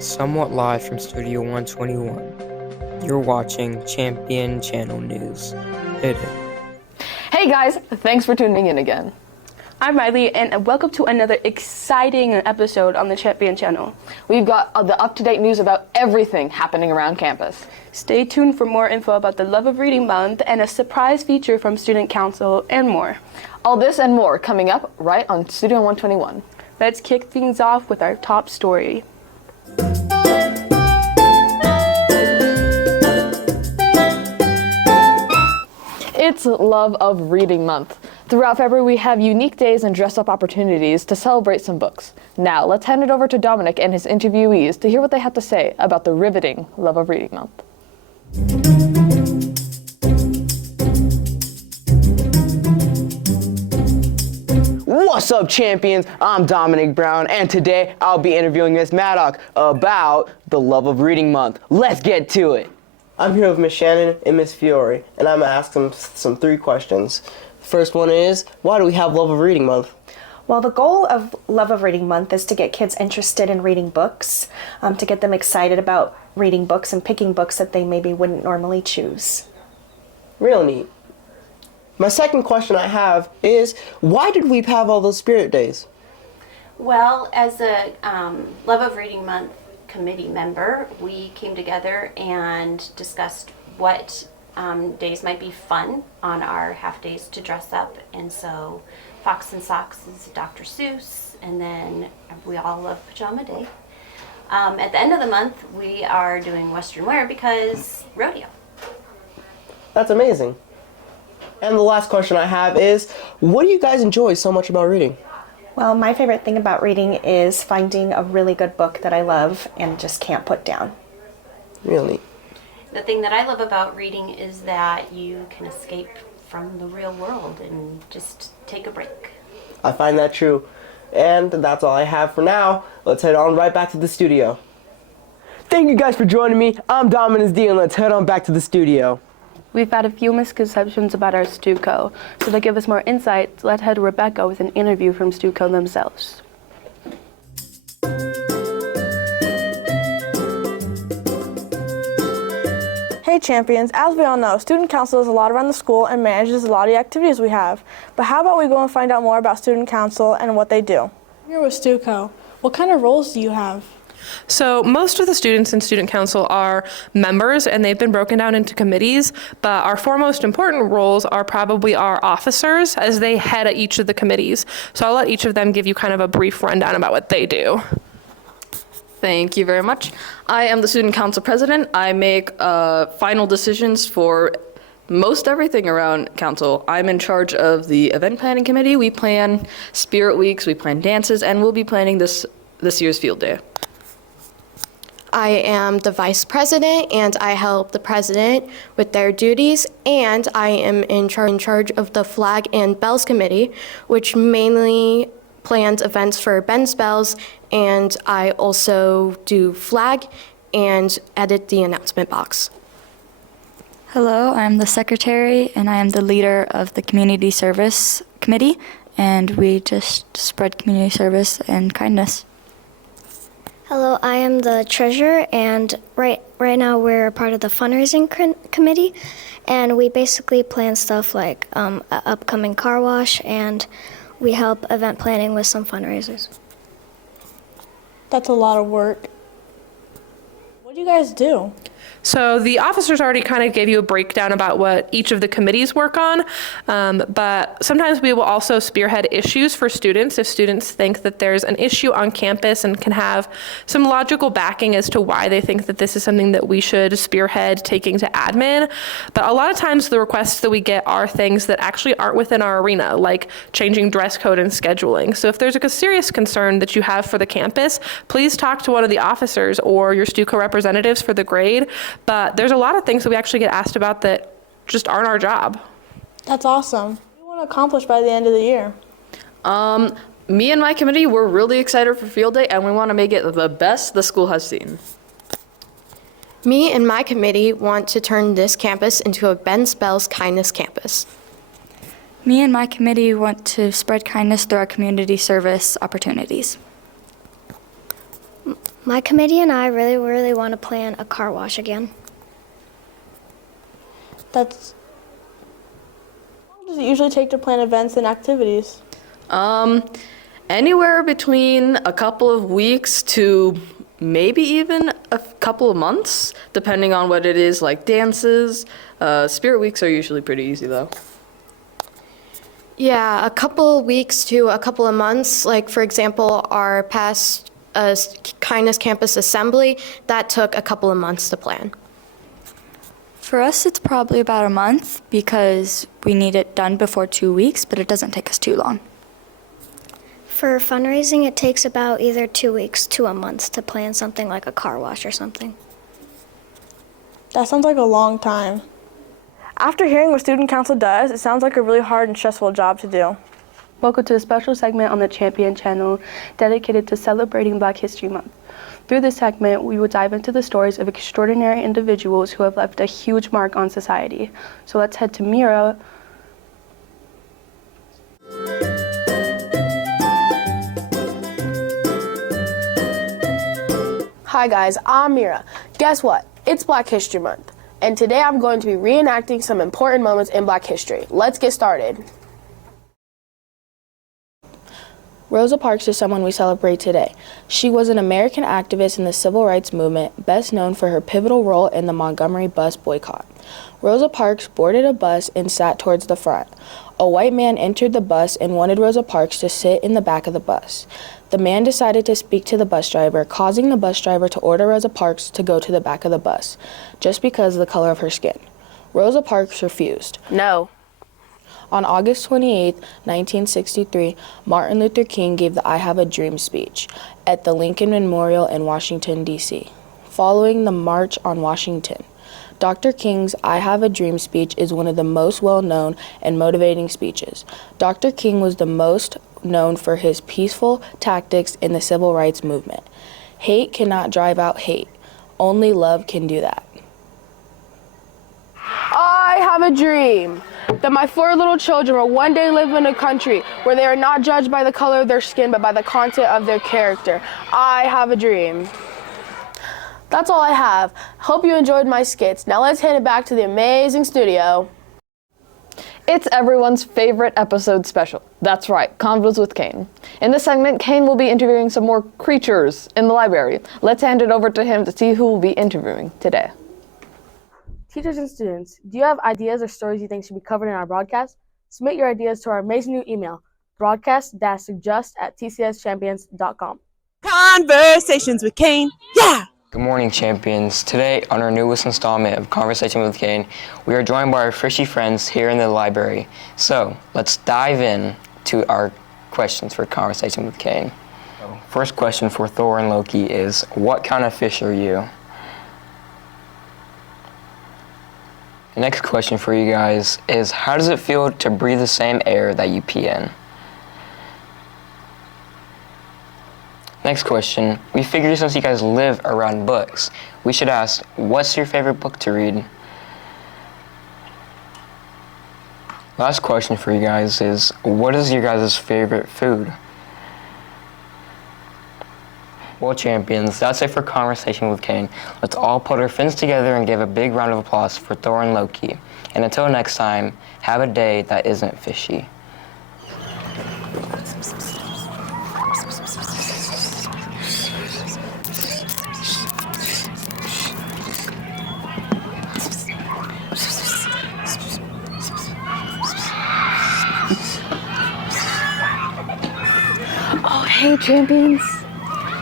Somewhat live from Studio 121. You're watching Champion Channel News. Hit it. Hey guys, thanks for tuning in again. I'm Riley, and welcome to another exciting episode on the Champion Channel. We've got the up-to-date news about everything happening around campus. Stay tuned for more info about the Love of Reading Month and a surprise feature from Student Council and more. All this and more coming up right on Studio 121. Let's kick things off with our top story. It's Love of Reading Month. Throughout February, we have unique days and dress-up opportunities to celebrate some books. Now, let's hand it over to Dominic and his interviewees to hear what they have to say about the riveting Love of Reading Month. What's up, champions? I'm Dominic Brown, and today I'll be interviewing Miss Maddock about the Love of Reading Month. Let's get to it. I'm here with Miss Shannon and Miss Fiore, and I'm gonna ask them some 3 questions. The first one is, why do we have Love of Reading Month? Well, the goal of Love of Reading Month is to get kids interested in reading books, to get them excited about reading books and picking books that they maybe wouldn't normally choose. Real neat. My second question I have is, why did we have all those spirit days? Well, as a Love of Reading Month committee member, we came together and discussed what days might be fun on our half days to dress up. And so Fox and Socks is Dr. Seuss, and then we all love Pajama Day. At the end of the month, we are doing Western Wear because rodeo. That's amazing. And the last question I have is, what do you guys enjoy so much about reading? Well, my favorite thing about reading is finding a really good book that I love and just can't put down. Really? The thing that I love about reading is that you can escape from the real world and just take a break. I find that true. And that's all I have for now. Let's head on right back to the studio. Thank you guys for joining me. I'm Dominus D, and let's head on back to the studio. We've had a few misconceptions about our STUCO, so to give us more insight, let's head to Rebecca with an interview from STUCO themselves. Hey champions, as we all know, student council is a lot around the school and manages a lot of the activities we have. But how about we go and find out more about student council and what they do? Here with STUCO, what kind of roles do you have? So most of the students in Student Council are members, and they've been broken down into committees, but our 4 most important roles are probably our officers, as they head each of the committees. So I'll let each of them give you kind of a brief rundown about what they do. Thank you very much. I am the Student Council President. I make final decisions for most everything around council. I'm in charge of the event planning committee. We plan spirit weeks, we plan dances, and we'll be planning this year's field day. I am the vice president, and I help the president with their duties, and I am in charge of the flag and bells committee, which mainly plans events for Ben's Bells, and I also do flag and edit the announcement box. Hello, I'm the secretary, and I am the leader of the community service committee, and we just spread community service and kindness. Hello, I am the treasurer, and right now we're a part of the fundraising committee, and we basically plan stuff like an upcoming car wash, and we help event planning with some fundraisers. That's a lot of work. What do you guys do? So the officers already kind of gave you a breakdown about what each of the committees work on, but sometimes we will also spearhead issues for students if students think that there's an issue on campus and can have some logical backing as to why they think that this is something that we should spearhead taking to admin. But a lot of times the requests that we get are things that actually aren't within our arena, like changing dress code and scheduling. So if there's a serious concern that you have for the campus, please talk to one of the officers or your STUCO representatives for the grade. But there's a lot of things that we actually get asked about that just aren't our job. That's awesome. What do you want to accomplish by the end of the year? Me and my committee, we're really excited for field day, and we want to make it the best the school has seen. Me and my committee want to turn this campus into a Ben's Bells kindness campus. Me and my committee want to spread kindness through our community service opportunities. My committee and I really want to plan a car wash again. That's. How long does it usually take to plan events and activities? Anywhere between a couple of weeks to maybe even a couple of months, depending on what it is, like dances. Spirit weeks are usually pretty easy though. Yeah, a couple of weeks to a couple of months. Like, for example, our past Kindness Campus Assembly, that took a couple of months to plan. For us, it's probably about a month because we need it done before 2 weeks, but it doesn't take us too long. For fundraising, it takes about either 2 weeks to a month to plan something like a car wash or something. That sounds like a long time. After hearing what Student Council does, it sounds like a really hard and stressful job to do. Welcome to a special segment on the Champion channel dedicated to celebrating Black History Month. Through this segment, we will dive into the stories of extraordinary individuals who have left a huge mark on society. So let's head to Mira. Hi guys, I'm Mira. Guess what? It's Black History Month. And today I'm going to be reenacting some important moments in Black history. Let's get started. Rosa Parks is someone we celebrate today. She was an American activist in the civil rights movement, best known for her pivotal role in the Montgomery bus boycott. Rosa Parks boarded a bus and sat towards the front. A white man entered the bus and wanted Rosa Parks to sit in the back of the bus. The man decided to speak to the bus driver, causing the bus driver to order Rosa Parks to go to the back of the bus, just because of the color of her skin. Rosa Parks refused. No. On August 28, 1963, Martin Luther King gave the I Have a Dream speech at the Lincoln Memorial in Washington, D.C. Following the March on Washington, Dr. King's I Have a Dream speech is one of the most well-known and motivating speeches. Dr. King was the most known for his peaceful tactics in the civil rights movement. Hate cannot drive out hate. Only love can do that. I have a dream that my 4 little children will one day live in a country where they are not judged by the color of their skin, but by the content of their character. I have a dream. That's all I have. Hope you enjoyed my skits. Now let's hand it back to the amazing studio. It's everyone's favorite episode special. That's right, Convos with Kain. In this segment, Kain will be interviewing some more creatures in the library. Let's hand it over to him to see who will be interviewing today. Teachers and students, do you have ideas or stories you think should be covered in our broadcast? Submit your ideas to our amazing new email, broadcast-suggest@tcschampions.com. Conversations with Kain, yeah! Good morning, champions. Today, on our newest installment of Conversation with Kain, we are joined by our fishy friends here in the library. So, let's dive in to our questions for Conversation with Kain. First question for Thor and Loki is, what kind of fish are you? The next question for you guys is, how does it feel to breathe the same air that you pee in? Next question, we figured since you guys live around books, we should ask, what's your favorite book to read? Last question for you guys is, what is your guys' favorite food? Well, champions, that's it for Conversation with Kain. Let's all put our fins together and give a big round of applause for Thor and Loki. And until next time, have a day that isn't fishy. Oh, hey, champions.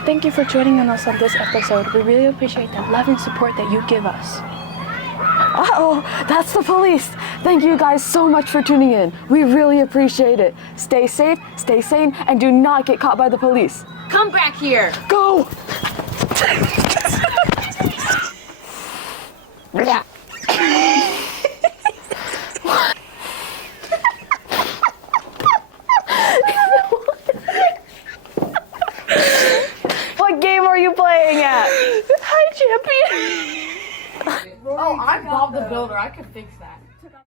Thank you for joining us on this episode. We really appreciate the love and support that you give us. Uh-oh, that's the police. Thank you guys so much for tuning in. We really appreciate it. Stay safe, stay sane, and do not get caught by the police. Come back here. Go! Yeah. What game are you playing at? Hi, champion. Oh, I'm Bob the Builder. I could fix that.